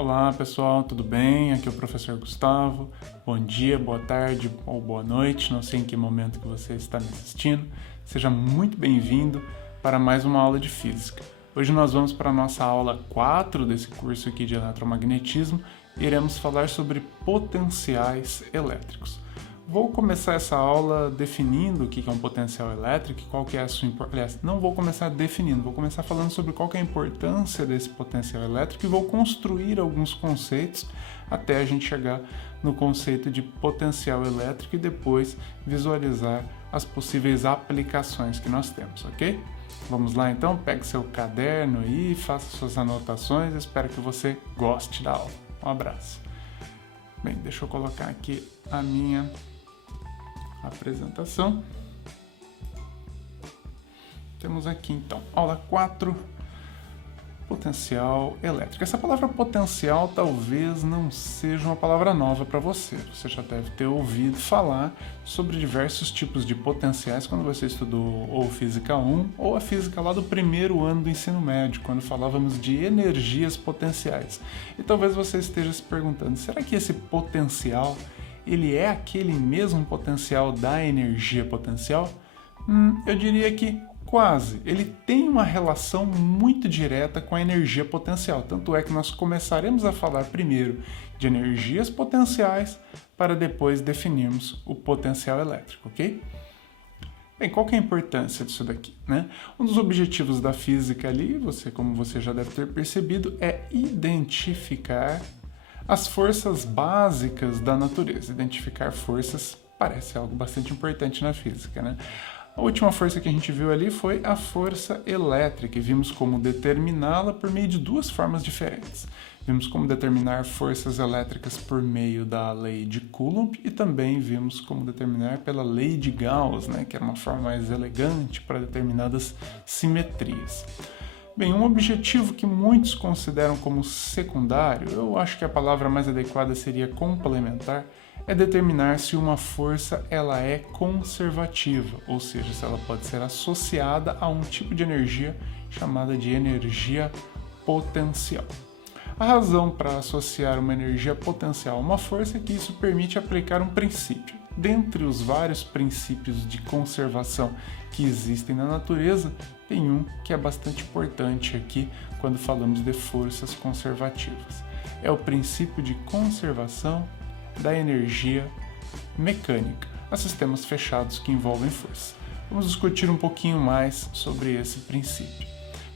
Olá pessoal, tudo bem? Aqui é o professor Gustavo. Bom dia, boa tarde ou boa noite, não sei em que momento que você está me assistindo. Seja muito bem-vindo para mais uma aula de Física. Hoje nós vamos para a nossa aula 4 desse curso aqui de eletromagnetismo e iremos falar sobre potenciais elétricos. Vou começar essa aula definindo o que é um potencial elétrico e qual que é a sua importância. Aliás, não vou começar definindo, vou começar falando sobre qual que é a importância desse potencial elétrico e vou construir alguns conceitos até a gente chegar no conceito de potencial elétrico e depois visualizar as possíveis aplicações que nós temos, ok? Vamos lá então, pegue seu caderno aí, faça suas anotações, espero que você goste da aula. Um abraço. Bem, deixa eu colocar aqui a minha apresentação. Temos aqui então, aula 4, potencial elétrico. Essa palavra potencial talvez não seja uma palavra nova para você. Você já deve ter ouvido falar sobre diversos tipos de potenciais quando você estudou ou Física 1 ou a Física lá do primeiro ano do ensino médio, quando falávamos de energias potenciais. E talvez você esteja se perguntando, será que esse potencial ele é aquele mesmo potencial da energia potencial? Eu diria que quase. Ele tem uma relação muito direta com a energia potencial. Tanto é que nós começaremos a falar primeiro de energias potenciais para depois definirmos o potencial elétrico, ok? Bem, qual que é a importância disso daqui, né? Um dos objetivos da física ali, como você já deve ter percebido, é identificar as forças básicas da natureza. Identificar forças parece algo bastante importante na física, né? A última força que a gente viu ali foi a força elétrica e vimos como determiná-la por meio de duas formas diferentes. Vimos como determinar forças elétricas por meio da lei de Coulomb e também vimos como determinar pela lei de Gauss, né, que era uma forma mais elegante para determinadas simetrias. Bem, um objetivo que muitos consideram como secundário, eu acho que a palavra mais adequada seria complementar, é determinar se uma força ela é conservativa, ou seja, se ela pode ser associada a um tipo de energia chamada de energia potencial. A razão para associar uma energia potencial a uma força é que isso permite aplicar um princípio. Dentre os vários princípios de conservação que existem na natureza, tem um que é bastante importante aqui quando falamos de forças conservativas. É o princípio de conservação da energia mecânica a sistemas fechados que envolvem força. Vamos discutir um pouquinho mais sobre esse princípio.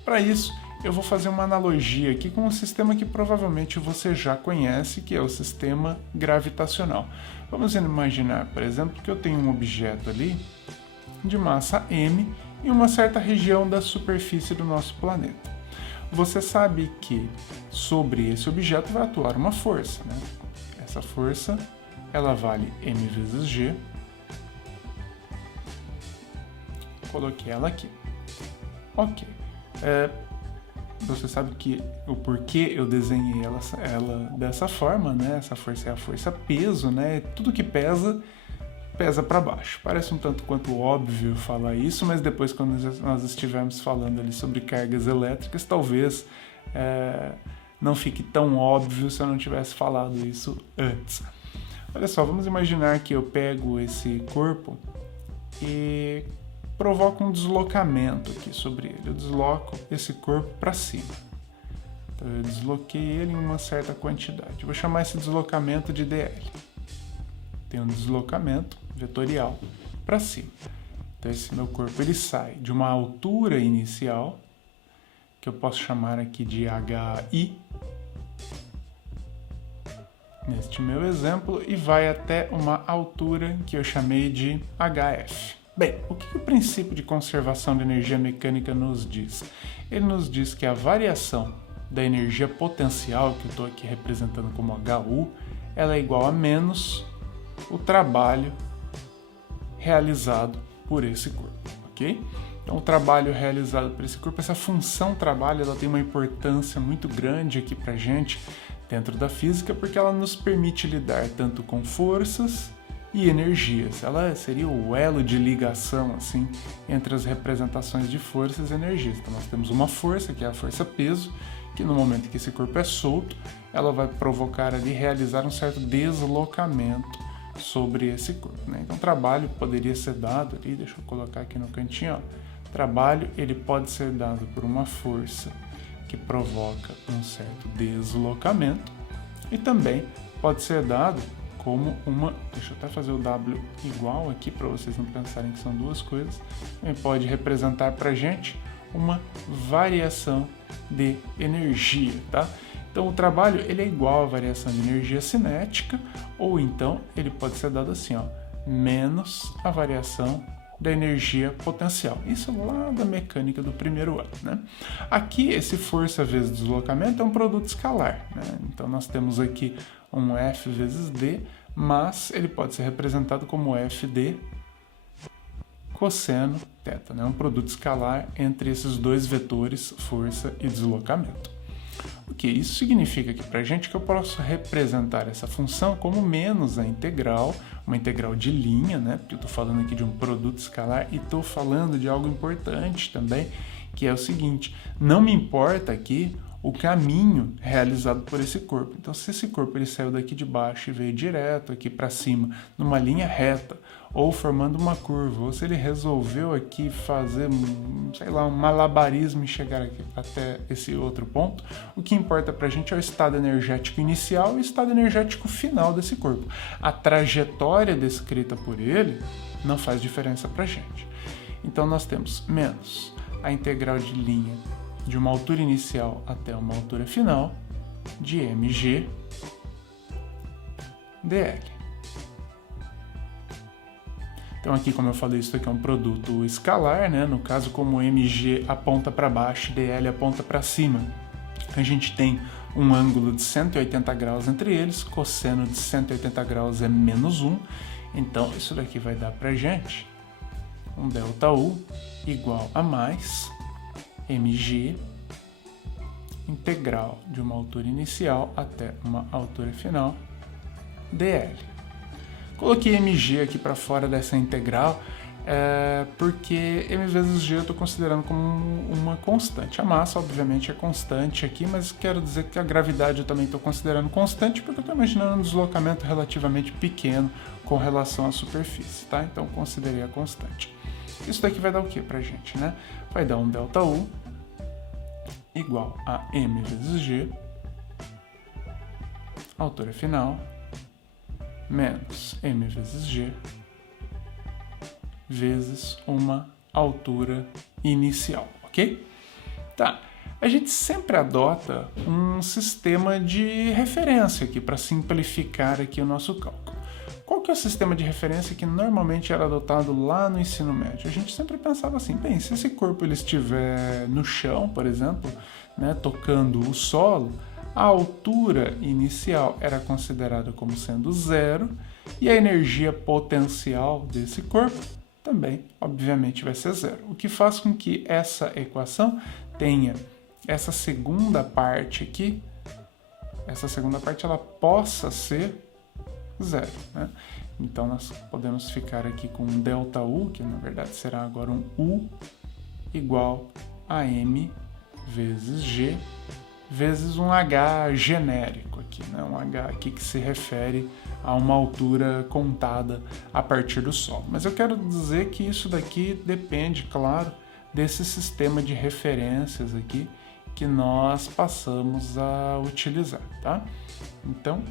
Para isso, eu vou fazer uma analogia aqui com um sistema que provavelmente você já conhece, que é o sistema gravitacional. Vamos imaginar, por exemplo, que eu tenho um objeto ali de massa m em uma certa região da superfície do nosso planeta. Você sabe que sobre esse objeto vai atuar uma força, né? Essa força, ela vale m vezes g. Coloquei ela aqui. Ok. Você sabe que o porquê eu desenhei ela dessa forma, né? Essa força é a força peso, né? Tudo que pesa para baixo. Parece um tanto quanto óbvio falar isso, mas depois quando nós estivermos falando ali sobre cargas elétricas, talvez não fique tão óbvio se eu não tivesse falado isso antes. Olha só, vamos imaginar que eu pego esse corpo e provoco um deslocamento aqui sobre ele. Eu desloco esse corpo para cima. Então eu desloquei ele em uma certa quantidade. Eu vou chamar esse deslocamento de dl. Tem um deslocamento vetorial para cima. Então esse meu corpo ele sai de uma altura inicial, que eu posso chamar aqui de HI, neste meu exemplo, e vai até uma altura que eu chamei de HF. Bem, o que o princípio de conservação de energia mecânica nos diz? Ele nos diz que a variação da energia potencial, que eu estou aqui representando como HU, ela é igual a menos o trabalho realizado por esse corpo, ok? Então, o trabalho realizado por esse corpo, essa função trabalho, ela tem uma importância muito grande aqui pra gente dentro da física, porque ela nos permite lidar tanto com forças e energias. Ela seria o elo de ligação assim entre as representações de forças e energias. Então nós temos uma força, que é a força peso, que no momento que esse corpo é solto, ela vai provocar ali, realizar um certo deslocamento sobre esse corpo, né? Então o trabalho poderia ser dado ali, deixa eu colocar aqui no cantinho, ó. Trabalho, ele pode ser dado por uma força que provoca um certo deslocamento e também pode ser dado como uma, deixa eu até fazer o W igual aqui para vocês não pensarem que são duas coisas, também pode representar para a gente uma variação de energia, tá? Então o trabalho ele é igual à variação de energia cinética, ou então ele pode ser dado assim, ó, menos a variação da energia potencial. Isso lá da mecânica do primeiro ano, né? Aqui, esse força vezes deslocamento é um produto escalar, né? Então nós temos aqui um F vezes D, mas ele pode ser representado como FD cosseno θ, né? Um produto escalar entre esses dois vetores, força e deslocamento. Ok, isso significa aqui para a gente que eu posso representar essa função como menos a integral, uma integral de linha, né? Porque eu estou falando aqui de um produto escalar e estou falando de algo importante também, que é o seguinte, não me importa aqui o caminho realizado por esse corpo. Então, se esse corpo ele saiu daqui de baixo e veio direto aqui para cima, numa linha reta, ou formando uma curva, ou se ele resolveu aqui fazer, sei lá, um malabarismo e chegar aqui até esse outro ponto, o que importa para a gente é o estado energético inicial e o estado energético final desse corpo. A trajetória descrita por ele não faz diferença para a gente. Então, nós temos menos a integral de linha de uma altura inicial até uma altura final de mg dl. Então aqui, como eu falei, isso aqui é um produto escalar, né? No caso, como mg aponta para baixo e dl aponta para cima, a gente tem um ângulo de 180 graus entre eles, cosseno de 180 graus é menos 1, então isso daqui vai dar para gente um ΔU igual a mais mg integral de uma altura inicial até uma altura final dl. Coloquei mg aqui para fora dessa integral porque m vezes g eu estou considerando como uma constante. A massa, obviamente, é constante aqui, mas quero dizer que a gravidade eu também estou considerando constante porque eu estou imaginando um deslocamento relativamente pequeno com relação à superfície, tá? Então, considerei a constante. Isso daqui vai dar o que para a gente, né? Vai dar um ΔU igual a m vezes g, altura final, menos m vezes g, vezes uma altura inicial, ok? Tá, a gente sempre adota um sistema de referência aqui para simplificar aqui o nosso cálculo. Qual que é o sistema de referência que normalmente era adotado lá no ensino médio? A gente sempre pensava assim, bem, se esse corpo ele estiver no chão, por exemplo, né, tocando o solo, a altura inicial era considerada como sendo zero e a energia potencial desse corpo também, obviamente, vai ser zero. O que faz com que essa equação tenha essa segunda parte aqui, essa segunda parte ela possa ser zero, né? Então nós podemos ficar aqui com um ΔU, que na verdade será agora um U igual a m vezes g vezes um h genérico aqui, né? Um h aqui que se refere a uma altura contada a partir do solo. Mas eu quero dizer que isso daqui depende, claro, desse sistema de referências aqui que nós passamos a utilizar, tá? Então,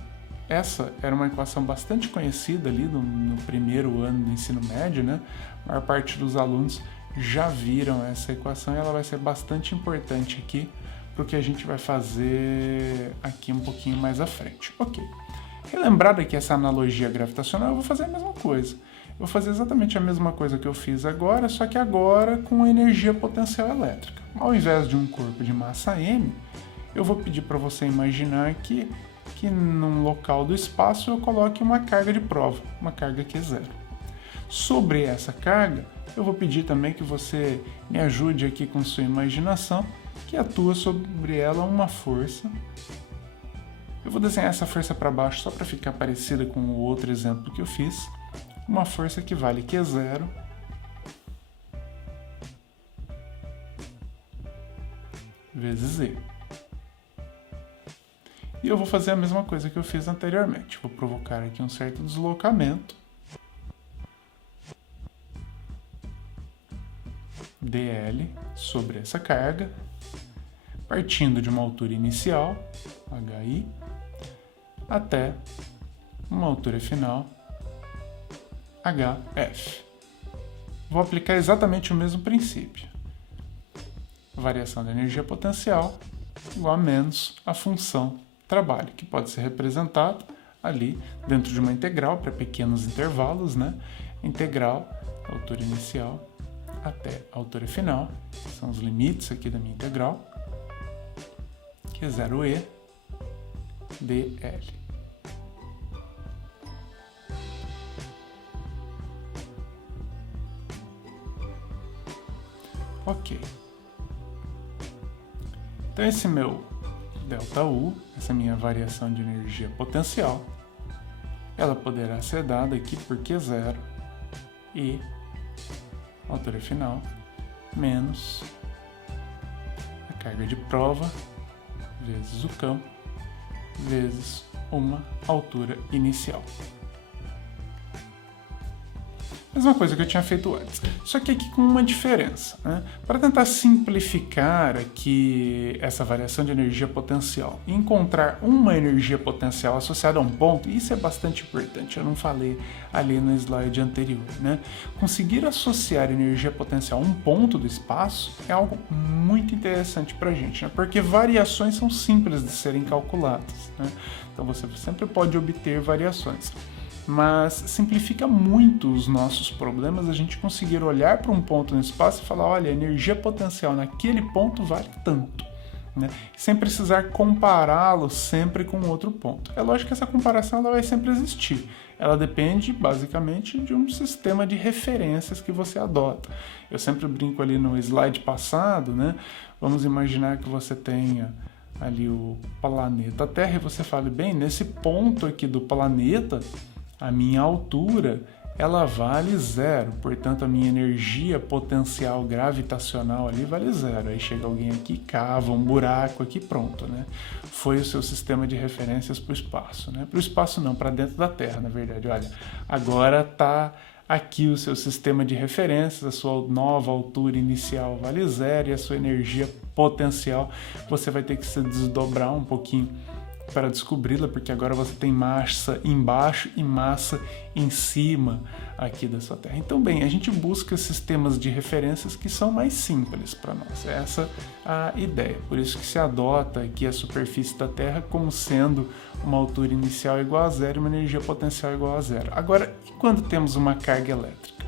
essa era uma equação bastante conhecida ali no primeiro ano do ensino médio, né? A maior parte dos alunos já viram essa equação e ela vai ser bastante importante aqui para o que a gente vai fazer aqui um pouquinho mais à frente. Ok. Relembrado aqui essa analogia gravitacional, eu vou fazer a mesma coisa. Eu vou fazer exatamente a mesma coisa que eu fiz agora, só que agora com energia potencial elétrica. Ao invés de um corpo de massa m, eu vou pedir para você imaginar que num local do espaço eu coloque uma carga de prova, uma carga que é zero. Sobre essa carga, eu vou pedir também que você me ajude aqui com sua imaginação, que atua sobre ela uma força. Eu vou desenhar essa força para baixo só para ficar parecida com o outro exemplo que eu fiz. Uma força que vale Q0 vezes E. E eu vou fazer a mesma coisa que eu fiz anteriormente. Vou provocar aqui um certo deslocamento. dl sobre essa carga, partindo de uma altura inicial, hi, até uma altura final, hf. Vou aplicar exatamente o mesmo princípio. Variação da energia potencial igual a menos a função trabalho, que pode ser representado ali dentro de uma integral para pequenos intervalos, né? Integral, altura inicial até a altura final, são os limites aqui da minha integral, que é 0e dl. Ok. Então esse meu ΔU, essa minha variação de energia potencial, ela poderá ser dada aqui por Q0 e altura final menos a carga de prova vezes o campo vezes uma altura inicial. Mesma coisa que eu tinha feito antes, só que aqui com uma diferença, né? Para tentar simplificar aqui essa variação de energia potencial e encontrar uma energia potencial associada a um ponto, isso é bastante importante, eu não falei ali no slide anterior, né? Conseguir associar energia potencial a um ponto do espaço é algo muito interessante para a gente, né? Porque variações são simples de serem calculadas, né? Então você sempre pode obter variações. Mas simplifica muito os nossos problemas a gente conseguir olhar para um ponto no espaço e falar, olha, a energia potencial naquele ponto vale tanto, né? Sem precisar compará-lo sempre com outro ponto. É lógico que essa comparação ela vai sempre existir. Ela depende basicamente de um sistema de referências que você adota. Eu sempre brinco ali no slide passado, né? Vamos imaginar que você tenha ali o planeta Terra e você fale, bem, nesse ponto aqui do planeta, a minha altura, ela vale 0, portanto a minha energia potencial gravitacional ali vale 0. Aí chega alguém aqui, cava um buraco aqui, pronto, né? Foi o seu sistema de referências para o espaço, né? Para o espaço não, para dentro da Terra, na verdade. Olha, agora está aqui o seu sistema de referências, a sua nova altura inicial vale 0 e a sua energia potencial você vai ter que se desdobrar um pouquinho para descobri-la, porque agora você tem massa embaixo e massa em cima aqui da sua Terra. Então, bem, a gente busca sistemas de referências que são mais simples para nós. Essa é a ideia. Por isso que se adota aqui a superfície da Terra como sendo uma altura inicial igual a 0 e uma energia potencial igual a 0. Agora, e quando temos uma carga elétrica?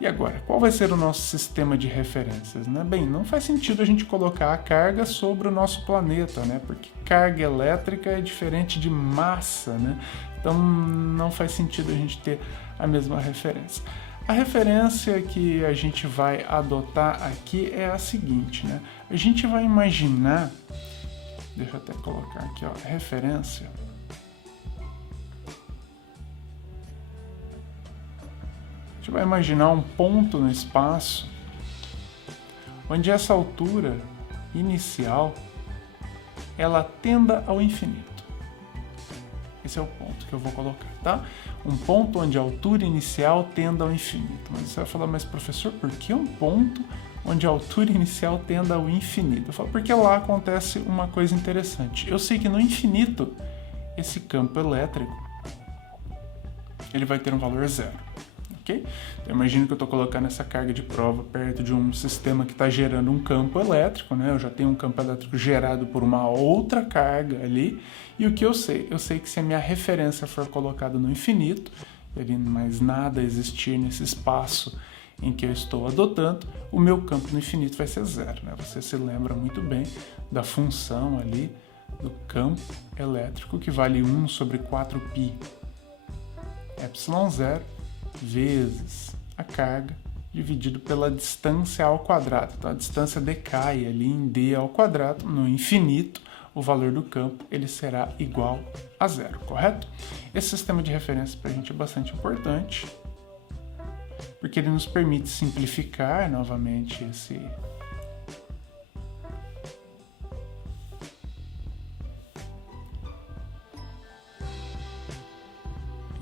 E agora, qual vai ser o nosso sistema de referências, né? Bem, não faz sentido a gente colocar a carga sobre o nosso planeta, né? Porque carga elétrica é diferente de massa, né? Então não faz sentido a gente ter a mesma referência. A referência que a gente vai adotar aqui é a seguinte, né? A gente vai imaginar, deixa eu até colocar aqui, ó, referência. A gente vai imaginar um ponto no espaço onde essa altura inicial ela tenda ao infinito. Esse é o ponto que eu vou colocar, tá? Um ponto onde a altura inicial tenda ao infinito. Mas você vai falar, mas professor, por que um ponto onde a altura inicial tenda ao infinito? Eu falo, porque lá acontece uma coisa interessante. Eu sei que no infinito esse campo elétrico ele vai ter um valor 0. Okay? Então, imagino que eu estou colocando essa carga de prova perto de um sistema que está gerando um campo elétrico, né? Eu já tenho um campo elétrico gerado por uma outra carga ali, e o que eu sei? Eu sei que se a minha referência for colocada no infinito, e mais nada existir nesse espaço em que eu estou adotando, o meu campo no infinito vai ser 0, né? Você se lembra muito bem da função ali do campo elétrico, que vale 1 sobre 4π ε0 vezes a carga dividido pela distância ao quadrado. Então a distância decai ali em d ao quadrado, no infinito, o valor do campo ele será igual a 0, correto? Esse sistema de referência para a gente é bastante importante, porque ele nos permite simplificar novamente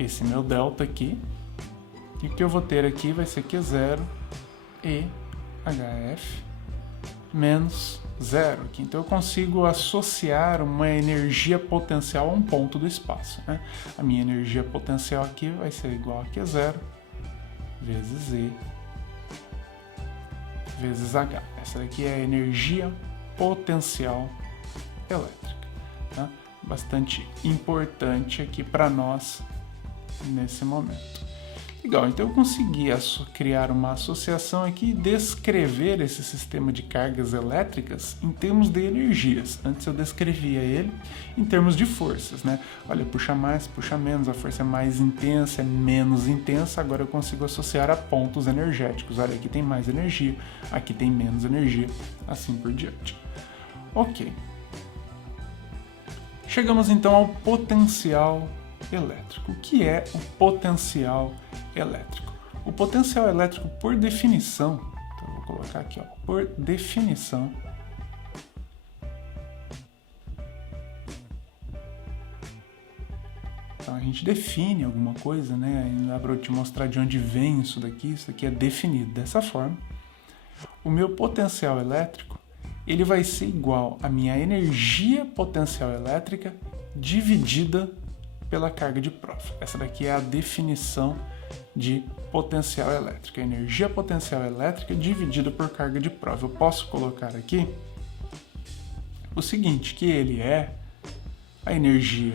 esse meu delta aqui, e o que eu vou ter aqui vai ser Q0 e HF menos 0 aqui. Então eu consigo associar uma energia potencial a um ponto do espaço, né? A minha energia potencial aqui vai ser igual a Q0 vezes E vezes H. Essa daqui é a energia potencial elétrica, tá? Bastante importante aqui para nós nesse momento. Legal, então eu consegui criar uma associação aqui e descrever esse sistema de cargas elétricas em termos de energias. Antes eu descrevia ele em termos de forças, né? Olha, puxa mais, puxa menos, a força é mais intensa, é menos intensa, agora eu consigo associar a pontos energéticos. Olha, aqui tem mais energia, aqui tem menos energia, assim por diante. Ok. Chegamos então ao potencial elétrico. O que é o potencial elétrico? O potencial elétrico, por definição, então eu vou colocar aqui, ó, por definição, então a gente define alguma coisa, né? Dá para eu te mostrar de onde vem isso aqui é definido dessa forma. O meu potencial elétrico, ele vai ser igual à minha energia potencial elétrica dividida pela carga de prova. Essa daqui é a definição de potencial elétrico. A energia potencial elétrica dividida por carga de prova. Eu posso colocar aqui o seguinte, que ele é a energia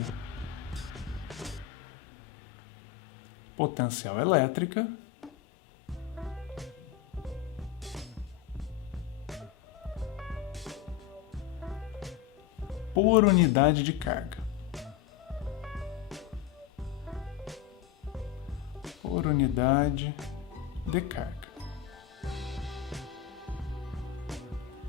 potencial elétrica por unidade de carga. Por unidade de carga.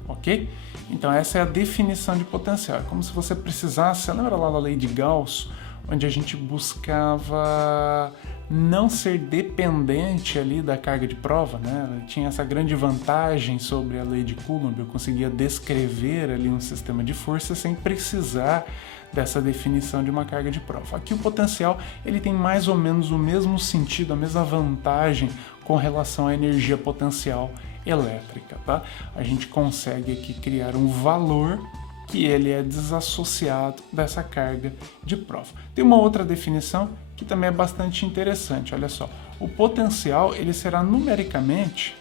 Ok? Então essa é a definição de potencial. É como se você precisasse, você lembra lá da lei de Gauss, onde a gente buscava não ser dependente ali da carga de prova, né? Ela tinha essa grande vantagem sobre a lei de Coulomb, eu conseguia descrever ali um sistema de força sem precisar dessa definição de uma carga de prova. Aqui o potencial, ele tem mais ou menos o mesmo sentido, a mesma vantagem com relação à energia potencial elétrica, tá? A gente consegue aqui criar um valor que ele é desassociado dessa carga de prova. Tem uma outra definição que também é bastante interessante, olha só. O potencial, ele será numericamente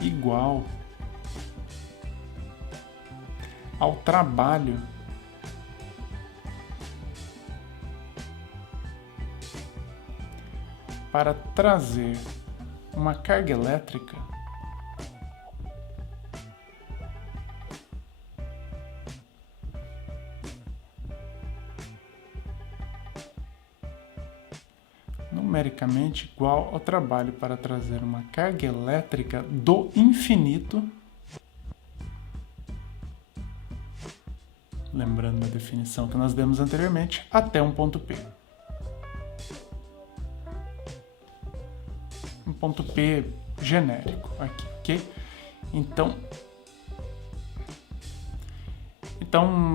igual ao trabalho para trazer uma carga elétrica numericamente igual ao trabalho para trazer uma carga elétrica do infinito, lembrando a definição que nós demos anteriormente, até um ponto P. Um ponto P genérico aqui, ok? Então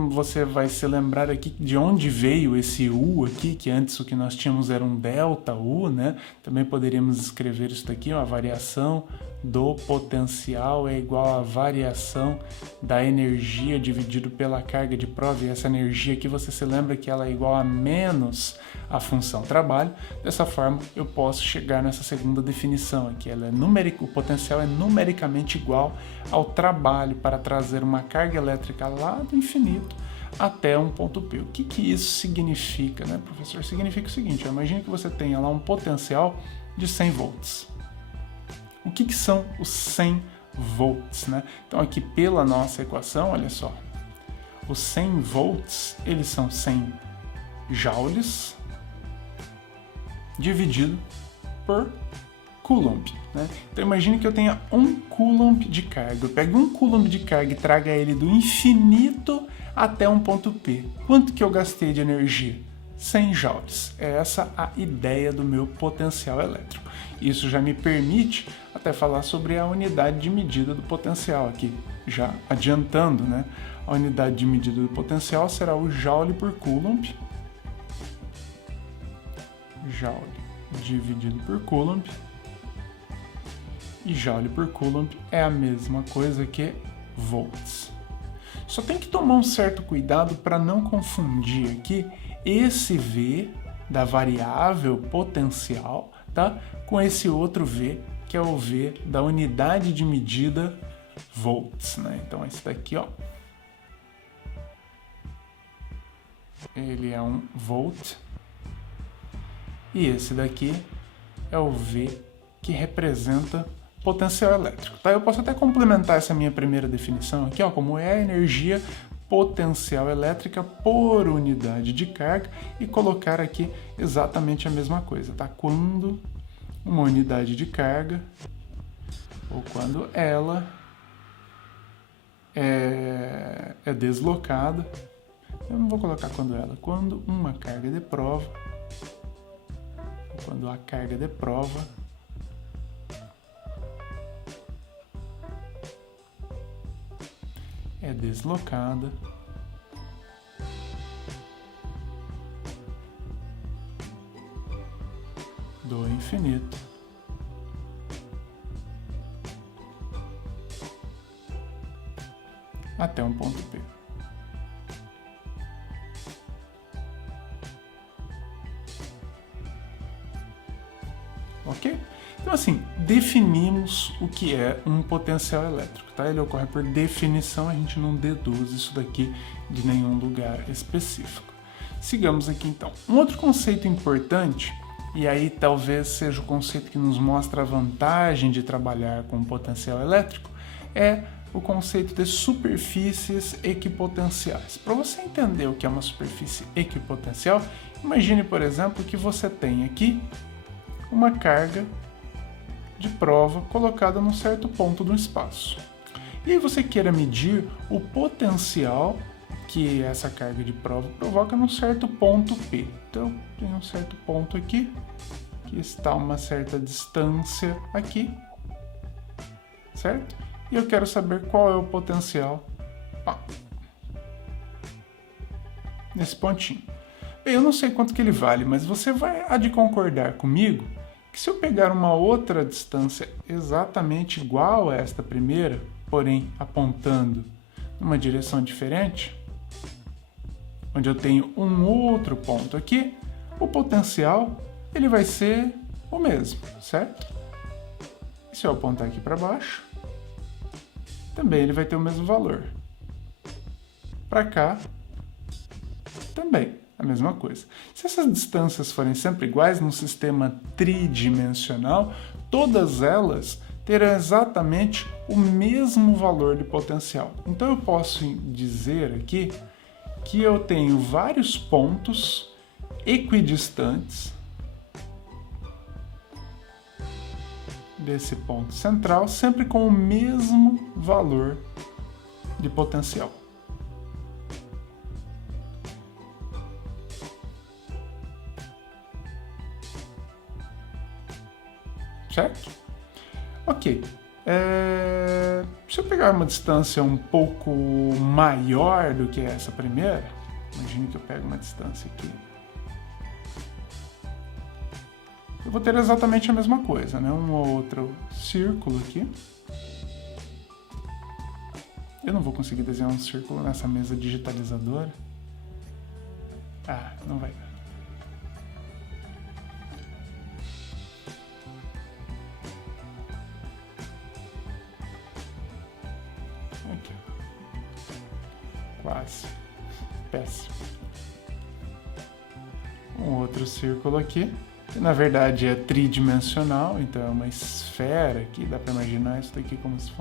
você vai se lembrar aqui de onde veio esse U aqui, que antes o que nós tínhamos era um delta U, né? Também poderíamos escrever isso daqui, ó, a variação do potencial é igual à variação da energia dividido pela carga de prova, e essa energia aqui você se lembra que ela é igual a menos a função trabalho. Dessa forma eu posso chegar nessa segunda definição aqui, ela é o potencial é numericamente igual ao trabalho para trazer uma carga elétrica lá do infinito até um ponto P. O que isso significa, né, professor? Significa o seguinte, imagine que você tenha lá um potencial de 100 volts. O que são os 100 volts, né? Então aqui pela nossa equação, olha só, os 100 volts, eles são 100 joules dividido por Coulomb, né? Então imagine que eu tenha 1 Coulomb de carga. Eu pego 1 Coulomb de carga e traga ele do infinito até um ponto P. Quanto que eu gastei de energia? 100 joules. É essa a ideia do meu potencial elétrico. Isso já me permite até falar sobre a unidade de medida do potencial aqui, já adiantando, né? A unidade de medida do potencial será o joule por coulomb, joule dividido por coulomb, e joule por coulomb é a mesma coisa que volts. Só tem que tomar um certo cuidado para não confundir aqui esse V da variável potencial, tá? Com esse outro V, que é o V da unidade de medida volts, né? Então esse daqui, ó, ele é um volt, e esse daqui é o V que representa potencial elétrico, tá? Eu posso até complementar essa minha primeira definição aqui, ó, como é a energia potencial elétrica por unidade de carga, e colocar aqui exatamente a mesma coisa, tá? Quando uma unidade de carga, ou quando ela é deslocada, eu não vou colocar quando uma carga de prova, quando a carga de prova é deslocada do infinito até um ponto P. Ok? Então, assim, definimos o que é um potencial elétrico, tá? Ele ocorre por definição, a gente não deduz isso daqui de nenhum lugar específico. Sigamos aqui, então. Um outro conceito importante, e aí talvez seja o conceito que nos mostra a vantagem de trabalhar com potencial elétrico, é o conceito de superfícies equipotenciais. Para você entender o que é uma superfície equipotencial, imagine, por exemplo, que você tem aqui uma carga de prova colocada num certo ponto do espaço. E aí você queira medir o potencial que essa carga de prova provoca num certo ponto P. Então, tem um certo ponto aqui, que está a uma certa distância aqui, certo? E eu quero saber qual é o potencial nesse pontinho. Bem, eu não sei quanto que ele vale, mas você há de concordar comigo que se eu pegar uma outra distância exatamente igual a esta primeira, porém apontando numa direção diferente, onde eu tenho um outro ponto aqui, o potencial ele vai ser o mesmo, certo? E se eu apontar aqui para baixo, também ele vai ter o mesmo valor. Para cá, também a mesma coisa. Se essas distâncias forem sempre iguais num sistema tridimensional, todas elas terão exatamente o mesmo valor de potencial. Então eu posso dizer aqui que eu tenho vários pontos equidistantes desse ponto central, sempre com o mesmo valor de potencial. Certo? Ok. Se eu pegar uma distância um pouco maior do que essa primeira, imagine que eu pego uma distância aqui, eu vou ter exatamente a mesma coisa, né? Um outro círculo aqui. Eu não vou conseguir desenhar um círculo nessa mesa digitalizadora. Não vai dar. Aqui. Quase. Péssimo. Um outro círculo aqui. Que na verdade é tridimensional, então é uma esfera aqui, dá para imaginar isso daqui como se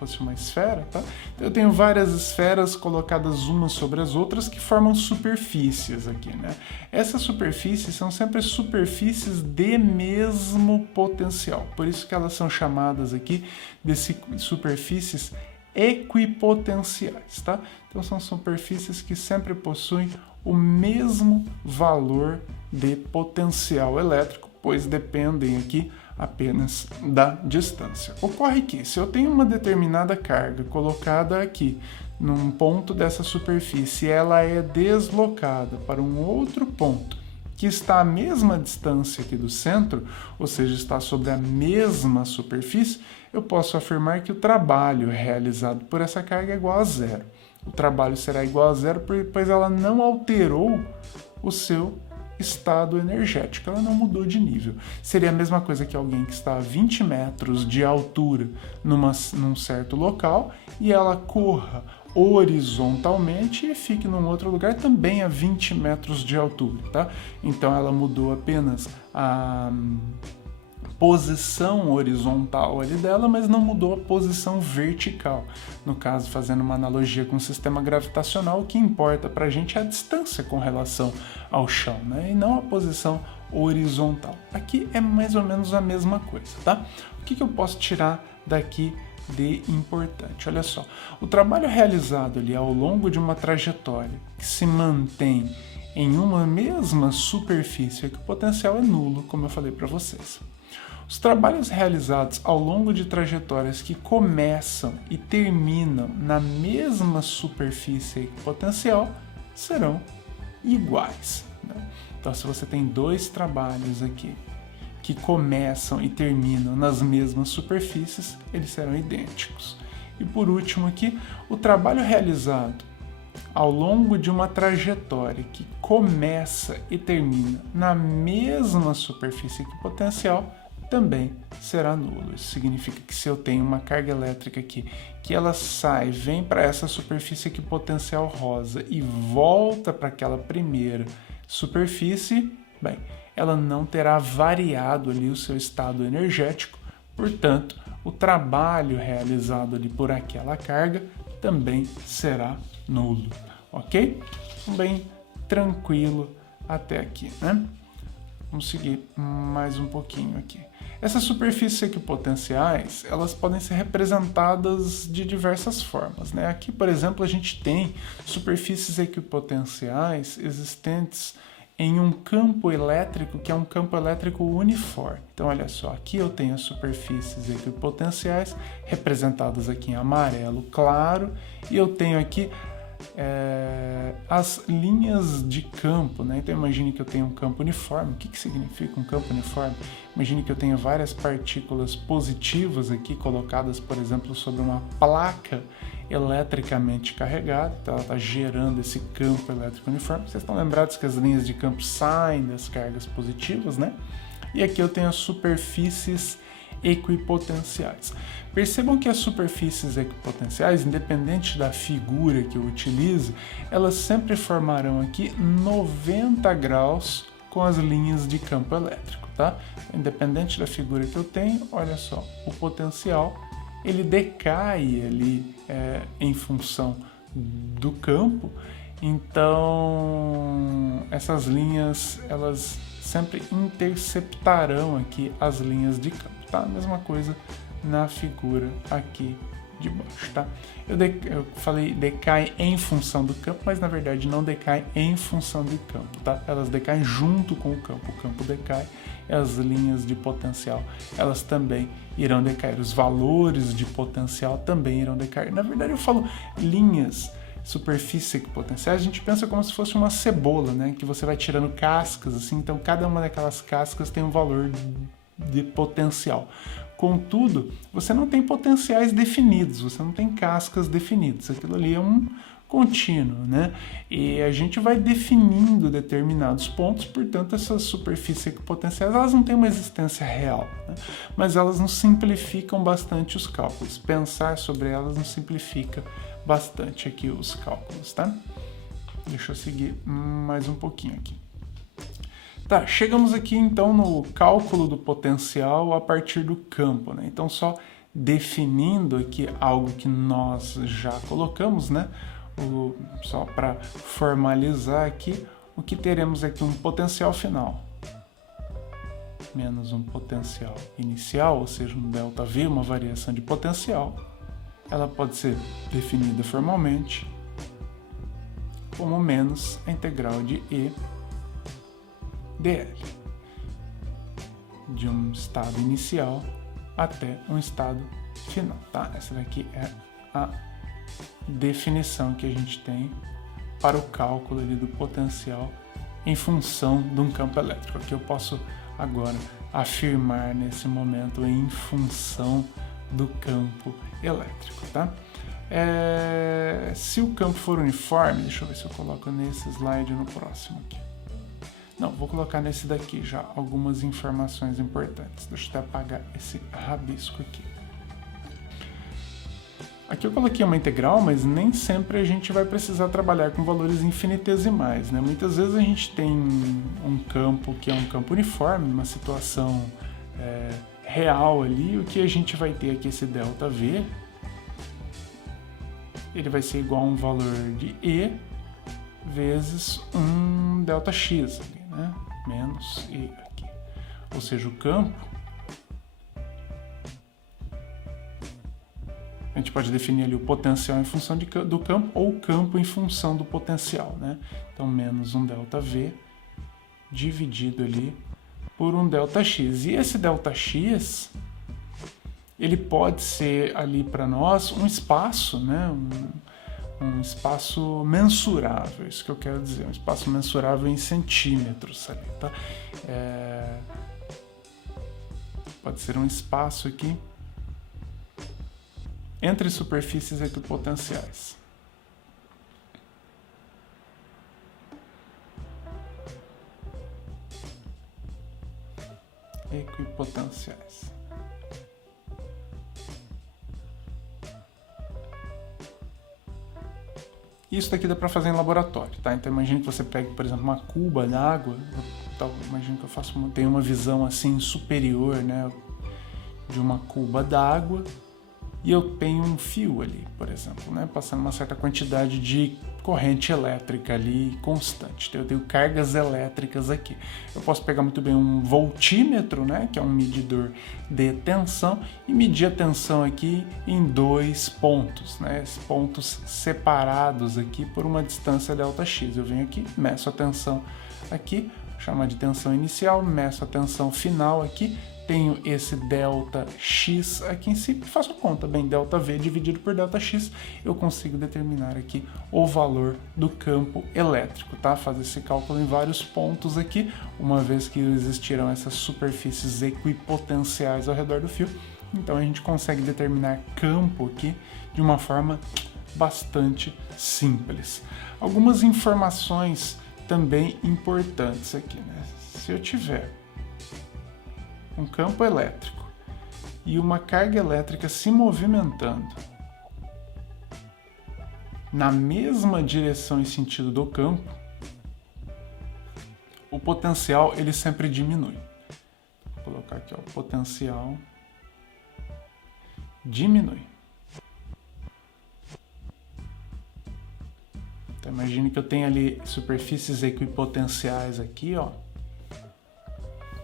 fosse uma esfera, tá? Então eu tenho várias esferas colocadas umas sobre as outras que formam superfícies aqui, né? Essas superfícies são sempre superfícies de mesmo potencial, por isso que elas são chamadas aqui de superfícies equipotenciais, tá? Então são superfícies que sempre possuem o mesmo valor de potencial elétrico, pois dependem aqui apenas da distância. Ocorre que, se eu tenho uma determinada carga colocada aqui num ponto dessa superfície, ela é deslocada para um outro ponto que está à mesma distância aqui do centro, ou seja, está sobre a mesma superfície, eu posso afirmar que o trabalho realizado por essa carga é igual a zero. O trabalho será igual a zero, pois ela não alterou o seu estado energético, ela não mudou de nível. Seria a mesma coisa que alguém que está a 20 metros de altura num certo local e ela corra horizontalmente e fique num outro lugar também a 20 metros de altura, tá? Então ela mudou apenas a posição horizontal ali dela, mas não mudou a posição vertical. No caso, fazendo uma analogia com o sistema gravitacional, o que importa para a gente é a distância com relação ao chão, né? E não a posição horizontal. Aqui é mais ou menos a mesma coisa, tá? O que eu posso tirar daqui de importante? Olha só, o trabalho realizado ali ao longo de uma trajetória que se mantém em uma mesma superfície, que o potencial é nulo, como eu falei para vocês. Os trabalhos realizados ao longo de trajetórias que começam e terminam na mesma superfície que o potencial serão iguais, né? Então, se você tem dois trabalhos aqui que começam e terminam nas mesmas superfícies, eles serão idênticos. E por último aqui, o trabalho realizado ao longo de uma trajetória que começa e termina na mesma superfície que o potencial também será nulo. Isso significa que se eu tenho uma carga elétrica aqui, que ela sai, vem para essa superfície aqui, potencial rosa, e volta para aquela primeira superfície, bem, ela não terá variado ali o seu estado energético, portanto, o trabalho realizado ali por aquela carga também será nulo, ok? Bem tranquilo até aqui, né? Vamos seguir mais um pouquinho aqui. Essas superfícies equipotenciais, elas podem ser representadas de diversas formas, né? Aqui, por exemplo, a gente tem superfícies equipotenciais existentes em um campo elétrico que é um campo elétrico uniforme. Então, olha só, aqui eu tenho as superfícies equipotenciais representadas aqui em amarelo claro e eu tenho aqui as linhas de campo, né? Então imagine que eu tenho um campo uniforme. O que significa um campo uniforme? Imagine que eu tenho várias partículas positivas aqui colocadas, por exemplo, sobre uma placa eletricamente carregada, então ela está gerando esse campo elétrico uniforme. Vocês estão lembrados que as linhas de campo saem das cargas positivas, né? E aqui eu tenho as superfícies equipotenciais. Percebam que as superfícies equipotenciais, independente da figura que eu utilize, elas sempre formarão aqui 90 graus com as linhas de campo elétrico, tá? Independente da figura que eu tenho, olha só, o potencial ele decai ali em função do campo, então essas linhas elas sempre interceptarão aqui as linhas de campo, tá? A mesma coisa na figura aqui de baixo, tá? Eu falei decai em função do campo, mas na verdade não decai em função do campo, tá? Elas decaem junto com o campo decai e as linhas de potencial, elas também irão decair, os valores de potencial também irão decair. Na verdade eu falo linhas, superfícies equipotenciais, a gente pensa como se fosse uma cebola, né? Que você vai tirando cascas, assim, então cada uma daquelas cascas tem um valor de potencial. Contudo, você não tem potenciais definidos, você não tem cascas definidas, aquilo ali é um contínuo, né? E a gente vai definindo determinados pontos, portanto essas superfícies equipotenciais elas não têm uma existência real, né? Mas elas nos simplificam bastante os cálculos, pensar sobre elas nos simplifica bastante aqui os cálculos, tá? Deixa eu seguir mais um pouquinho aqui. Tá, chegamos aqui então no cálculo do potencial a partir do campo, né? Então só definindo aqui algo que nós já colocamos, né? Só para formalizar aqui, o que teremos aqui um potencial final menos um potencial inicial, ou seja, um ΔV, uma variação de potencial. Ela pode ser definida formalmente como menos a integral de E dl, de um estado inicial até um estado final, tá? Essa daqui é a definição que a gente tem para o cálculo ali do potencial em função de um campo elétrico. Aqui eu posso agora afirmar nesse momento em função do campo elétrico, tá? Se o campo for uniforme, deixa eu ver se eu coloco nesse slide no próximo aqui. Não, vou colocar nesse daqui já algumas informações importantes. Deixa eu até apagar esse rabisco aqui. Aqui eu coloquei uma integral, mas nem sempre a gente vai precisar trabalhar com valores infinitesimais, né? Muitas vezes a gente tem um campo que é um campo uniforme, uma situação real ali, o que a gente vai ter aqui, esse ΔV, ele vai ser igual a um valor de E vezes um ΔX ali, né? Menos E aqui. Ou seja, o campo, a gente pode definir ali o potencial em função do campo ou o campo em função do potencial, né? Então, menos um ΔV dividido ali por um ΔX. E esse ΔX, ele pode ser ali para nós um espaço, né? Um espaço mensurável, isso que eu quero dizer, um espaço mensurável em centímetros ali, tá? Pode ser um espaço aqui entre superfícies equipotenciais. Equipotenciais. Isso daqui dá para fazer em laboratório, tá? Então imagine que você pegue, por exemplo, uma cuba d'água. Imagino que eu tenho uma visão assim superior, né, de uma cuba d'água, e eu tenho um fio ali, por exemplo, né, passando uma certa quantidade de corrente elétrica ali constante. Então eu tenho cargas elétricas aqui. Eu posso pegar muito bem um voltímetro, né, que é um medidor de tensão, e medir a tensão aqui em dois pontos, né, pontos separados aqui por uma distância ΔX. Eu venho aqui, meço a tensão aqui, vou chamar de tensão inicial, meço a tensão final aqui, tenho esse ΔX aqui em cima, faço a conta, bem, ΔV dividido por ΔX, eu consigo determinar aqui o valor do campo elétrico, tá? Fazer esse cálculo em vários pontos aqui, uma vez que existiram essas superfícies equipotenciais ao redor do fio, então a gente consegue determinar campo aqui de uma forma bastante simples. Algumas informações também importantes aqui, né? Se eu tiver um campo elétrico e uma carga elétrica se movimentando na mesma direção e sentido do campo, o potencial ele sempre diminui. Vou colocar aqui, ó, o potencial diminui. Então imagine que eu tenho ali superfícies equipotenciais aqui, ó.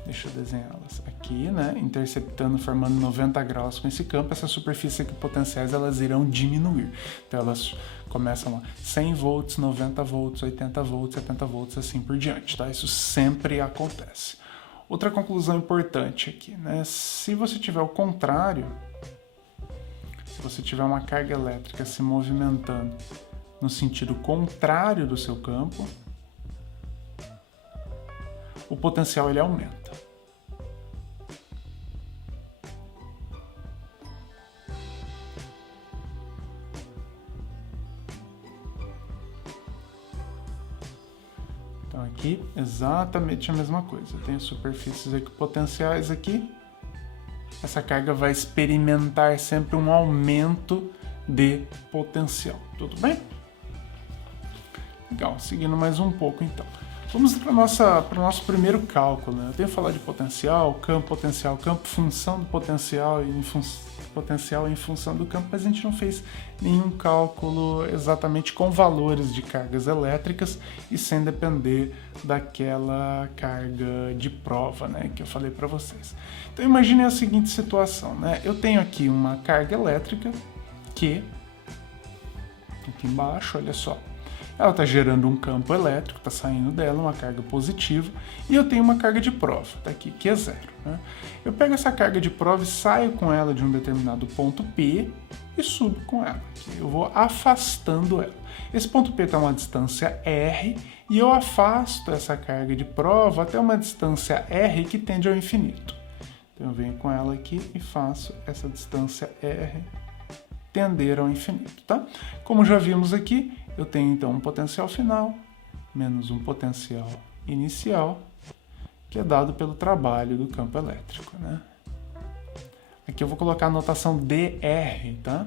Deixa eu desenhá-las aqui, né? Interceptando, formando 90 graus com esse campo. Essas superfícies equipotenciais elas irão diminuir. Então elas começam lá 100 volts, 90 volts, 80 volts, 70 volts, assim por diante, tá? Isso sempre acontece. Outra conclusão importante aqui, né? Se você tiver o contrário, se você tiver uma carga elétrica se movimentando no sentido contrário do seu campo, o potencial ele aumenta. Então aqui exatamente a mesma coisa. Eu tenho superfícies equipotenciais aqui. Essa carga vai experimentar sempre um aumento de potencial. Tudo bem? Legal, seguindo mais um pouco então. Vamos para o nosso primeiro cálculo, né? Eu tenho falado de potencial, campo, função do potencial e potencial em função do campo, mas a gente não fez nenhum cálculo exatamente com valores de cargas elétricas e sem depender daquela carga de prova, né, que eu falei para vocês. Então imagine a seguinte situação, né? Eu tenho aqui uma carga elétrica que, aqui embaixo, olha só, ela está gerando um campo elétrico, está saindo dela uma carga positiva, e eu tenho uma carga de prova, tá aqui, que é zero. Né? Eu pego essa carga de prova e saio com ela de um determinado ponto P e subo com ela. Eu vou afastando ela. Esse ponto P está a uma distância R, e eu afasto essa carga de prova até uma distância R que tende ao infinito. Então eu venho com ela aqui e faço essa distância R tender ao infinito, tá? Como já vimos aqui, eu tenho então um potencial final menos um potencial inicial, que é dado pelo trabalho do campo elétrico, né? Aqui eu vou colocar a notação dr, tá?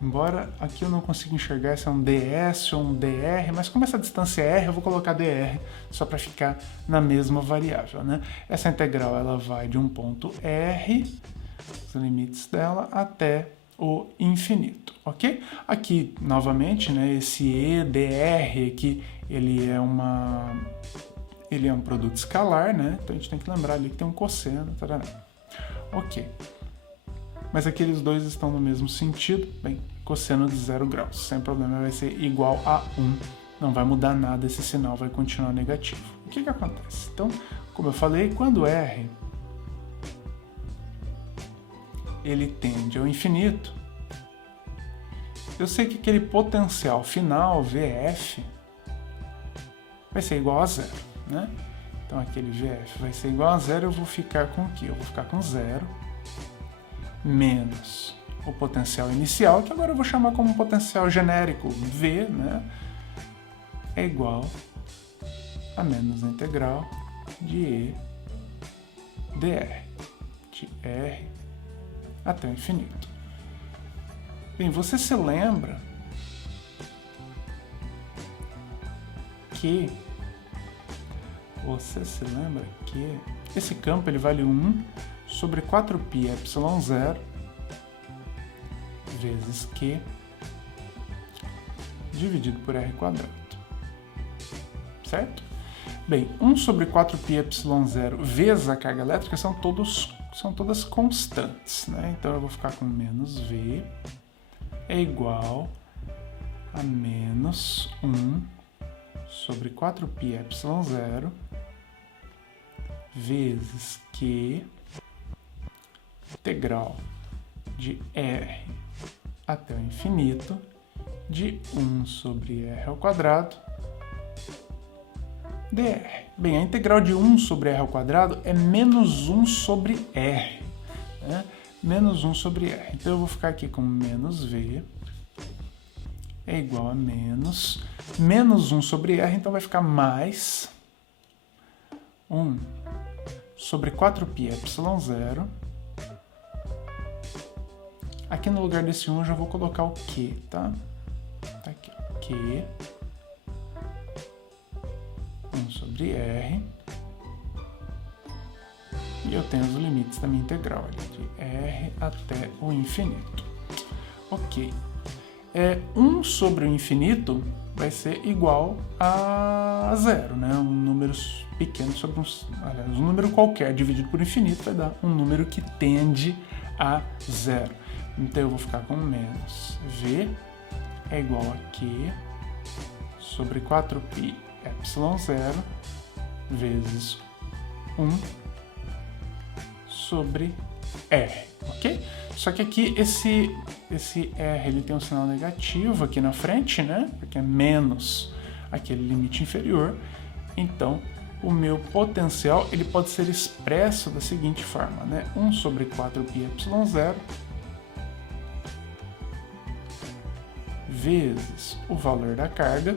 Embora aqui eu não consiga enxergar se é um ds ou um dr, mas como essa distância é r, eu vou colocar dr só para ficar na mesma variável, né? Essa integral ela vai de um ponto r, os limites dela, até o infinito, ok? Aqui, novamente, né, esse e dr aqui, ele é um produto escalar, né? Então a gente tem que lembrar ali que tem um cosseno, tarará. Ok. Mas aqueles dois estão no mesmo sentido. Bem, cosseno de 0 graus, sem problema, vai ser igual a 1. Não vai mudar nada, esse sinal vai continuar negativo. O que acontece? Então, como eu falei, quando R ele tende ao infinito, eu sei que aquele potencial final, VF, vai ser igual a zero, né? Então aquele VF vai ser igual a zero, eu vou ficar com o quê? Eu vou ficar com zero menos o potencial inicial, que agora eu vou chamar como potencial genérico V, né? É igual a menos a integral de E dr, de R até o infinito. Bem, você se lembra que esse campo ele vale 1 sobre 4π ε0 vezes Q dividido por R quadrado, certo? Bem, 1 sobre 4π ε0 vezes a carga elétrica são todas constantes, né? Então eu vou ficar com menos V é igual a menos 1 sobre 4π ε0 vezes Q integral de R até o infinito de 1 sobre R ao quadrado dr. Bem, a integral de 1 sobre R ao quadrado é menos 1 sobre R, né? Menos 1 sobre R. Então eu vou ficar aqui com menos V é igual a menos 1 sobre R, então vai ficar mais 1 sobre 4π ε0. Aqui no lugar desse 1 eu já vou colocar o Q, tá? Tá aqui, ó. Q 1 sobre R. E eu tenho os limites da minha integral ali, de R até o infinito. Ok. 1 sobre o infinito vai ser igual a zero, né? Um número pequeno sobre um número qualquer dividido por infinito vai dar um número que tende a zero. Então eu vou ficar com menos V é igual a Q sobre 4π ε0 vezes 1 sobre R, ok? Só que aqui esse R ele tem um sinal negativo aqui na frente, né? Porque é menos aquele limite inferior. Então o meu potencial ele pode ser expresso da seguinte forma, né? 1 sobre 4π ε0 vezes o valor da carga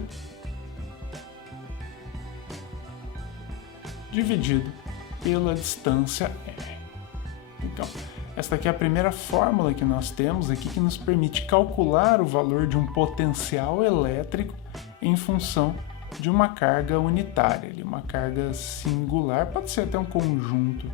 dividido pela distância R. Então, esta aqui é a primeira fórmula que nós temos aqui que nos permite calcular o valor de um potencial elétrico em função de uma carga unitária, uma carga singular, pode ser até um conjunto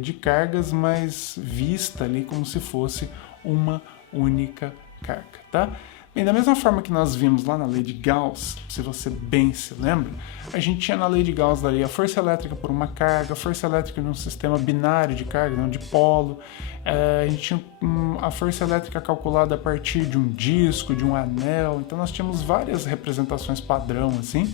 de cargas, mas vista ali como se fosse uma única carga, tá? Bem, da mesma forma que nós vimos lá na lei de Gauss, se você bem se lembra, a gente tinha na lei de Gauss daí a força elétrica por uma carga, a força elétrica num sistema binário de carga, não de polo, a gente tinha a força elétrica calculada a partir de um disco, de um anel, então nós tínhamos várias representações padrão assim,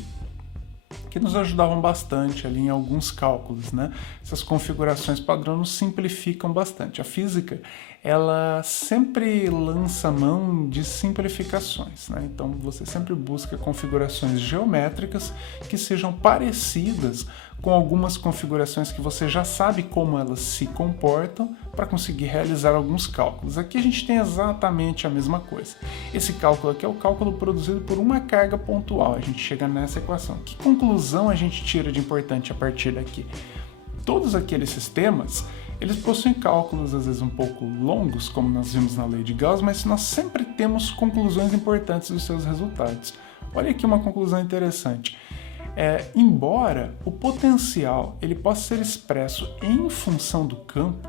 que nos ajudavam bastante ali em alguns cálculos, né? Essas configurações padrão nos simplificam bastante. A física, ela sempre lança mão de simplificações, né? Então você sempre busca configurações geométricas que sejam parecidas com algumas configurações que você já sabe como elas se comportam para conseguir realizar alguns cálculos. Aqui a gente tem exatamente a mesma coisa. Esse cálculo aqui é o cálculo produzido por uma carga pontual. A gente chega nessa equação. Que conclusão a gente tira de importante a partir daqui? Todos aqueles sistemas, eles possuem cálculos às vezes um pouco longos, como nós vimos na lei de Gauss, mas nós sempre temos conclusões importantes dos seus resultados. Olha aqui uma conclusão interessante. Embora o potencial ele possa ser expresso em função do campo,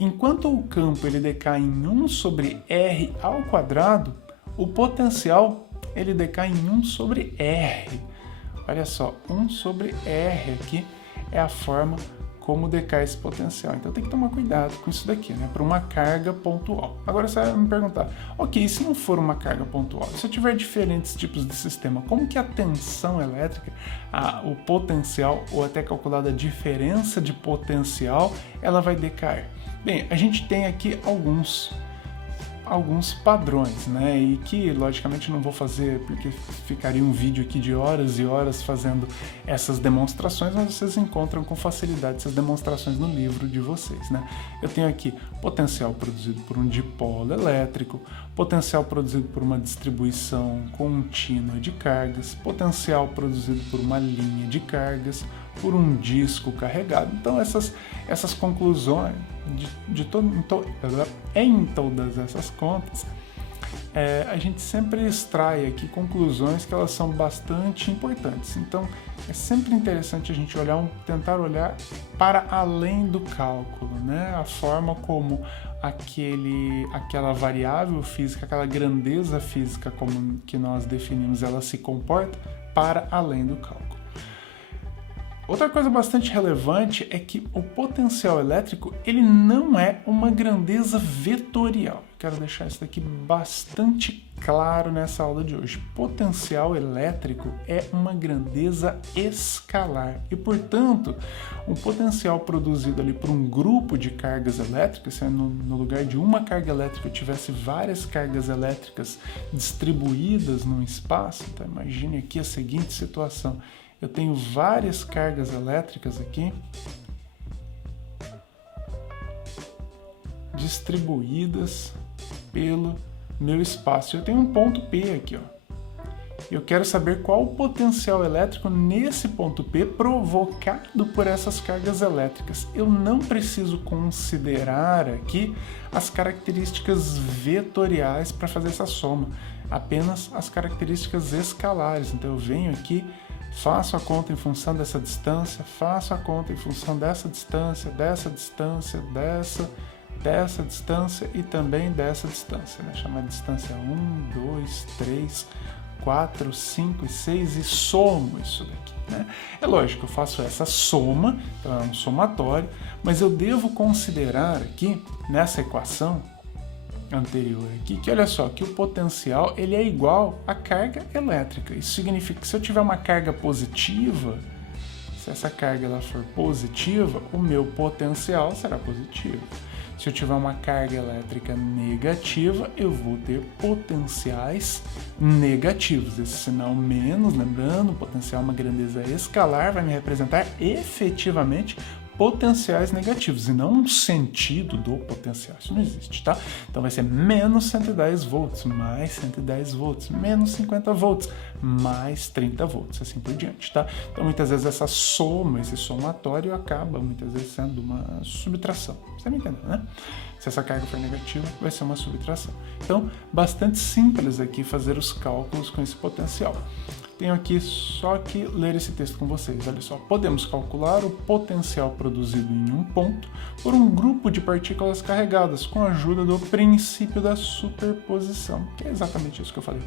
enquanto o campo ele decai em 1 sobre r ao quadrado, o potencial ele decai em 1 sobre r. Olha só, 1 sobre r aqui é a forma como decai esse potencial. Então tem que tomar cuidado com isso daqui, né? Para uma carga pontual. Agora você vai me perguntar, ok, se não for uma carga pontual, se eu tiver diferentes tipos de sistema, como que a tensão elétrica, o potencial, ou até calculada a diferença de potencial, ela vai decair? Bem, a gente tem aqui alguns padrões, né? E que logicamente não vou fazer porque ficaria um vídeo aqui de horas e horas fazendo essas demonstrações, mas vocês encontram com facilidade essas demonstrações no livro de vocês, né? Eu tenho aqui potencial produzido por um dipolo elétrico, potencial produzido por uma distribuição contínua de cargas, potencial produzido por uma linha de cargas, por um disco carregado. Então essas conclusões em todas essas contas, a gente sempre extrai aqui conclusões que elas são bastante importantes. Então é sempre interessante a gente tentar olhar para além do cálculo, né? A forma como aquela variável física, aquela grandeza física como que nós definimos, ela se comporta para além do cálculo. Outra coisa bastante relevante é que o potencial elétrico ele não é uma grandeza vetorial. Quero deixar isso daqui bastante claro nessa aula de hoje. Potencial elétrico é uma grandeza escalar e, portanto, um potencial produzido ali por um grupo de cargas elétricas, se no lugar de uma carga elétrica eu tivesse várias cargas elétricas distribuídas num espaço, então imagine aqui a seguinte situação. Eu tenho várias cargas elétricas aqui distribuídas pelo meu espaço. Eu tenho um ponto P aqui, ó. Eu quero saber qual o potencial elétrico nesse ponto P provocado por essas cargas elétricas. Eu não preciso considerar aqui as características vetoriais para fazer essa soma, apenas as características escalares. Então eu venho aqui, faço a conta em função dessa distância, faço a conta em função dessa distância, dessa distância e também dessa distância, né? Chamar de distância 1, 2, 3, 4, 5 e 6 e somo isso daqui, né? É lógico, eu faço essa soma, então é um somatório, mas eu devo considerar aqui, nessa equação anterior aqui, que olha só, que o potencial ele é igual à carga elétrica. Isso significa que se eu tiver uma carga positiva, se essa carga ela for positiva, o meu potencial será positivo. Se eu tiver uma carga elétrica negativa, eu vou ter potenciais negativos. Esse sinal menos, lembrando, o potencial é uma grandeza escalar, vai me representar efetivamente potenciais negativos e não um sentido do potencial. Isso não existe, tá? Então vai ser menos 110 volts, mais 110 volts, menos 50 volts, mais 30 volts, assim por diante, tá? Então muitas vezes essa soma, esse somatório acaba muitas vezes sendo uma subtração. Você me entendeu, né? Se essa carga for negativa, vai ser uma subtração. Então, bastante simples aqui fazer os cálculos com esse potencial. tenho aqui só que ler esse texto com vocês. Olha só, podemos calcular o potencial produzido em um ponto por um grupo de partículas carregadas com a ajuda do princípio da superposição, que é exatamente isso que eu falei.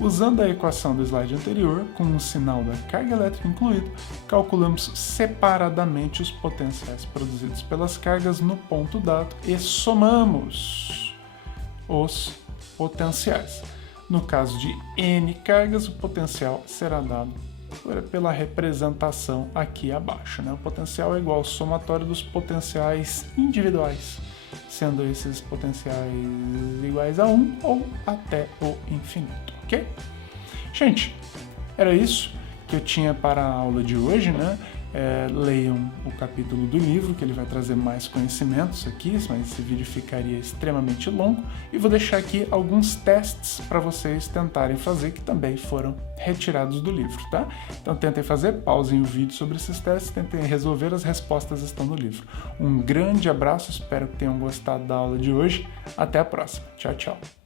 Usando a equação do slide anterior, com o sinal da carga elétrica incluído, calculamos separadamente os potenciais produzidos pelas cargas no ponto dado e somamos os potenciais. No caso de N cargas, o potencial será dado pela representação aqui abaixo, né? O potencial é igual ao somatório dos potenciais individuais, sendo esses potenciais iguais a 1 ou até o infinito, ok? Gente, era isso que eu tinha para a aula de hoje, né? Leiam o capítulo do livro, que ele vai trazer mais conhecimentos aqui, mas esse vídeo ficaria extremamente longo, e vou deixar aqui alguns testes para vocês tentarem fazer, que também foram retirados do livro, tá? Então tentem fazer, pausem o vídeo sobre esses testes, tentem resolver, as respostas estão no livro. Um grande abraço, espero que tenham gostado da aula de hoje, até a próxima, tchau, tchau!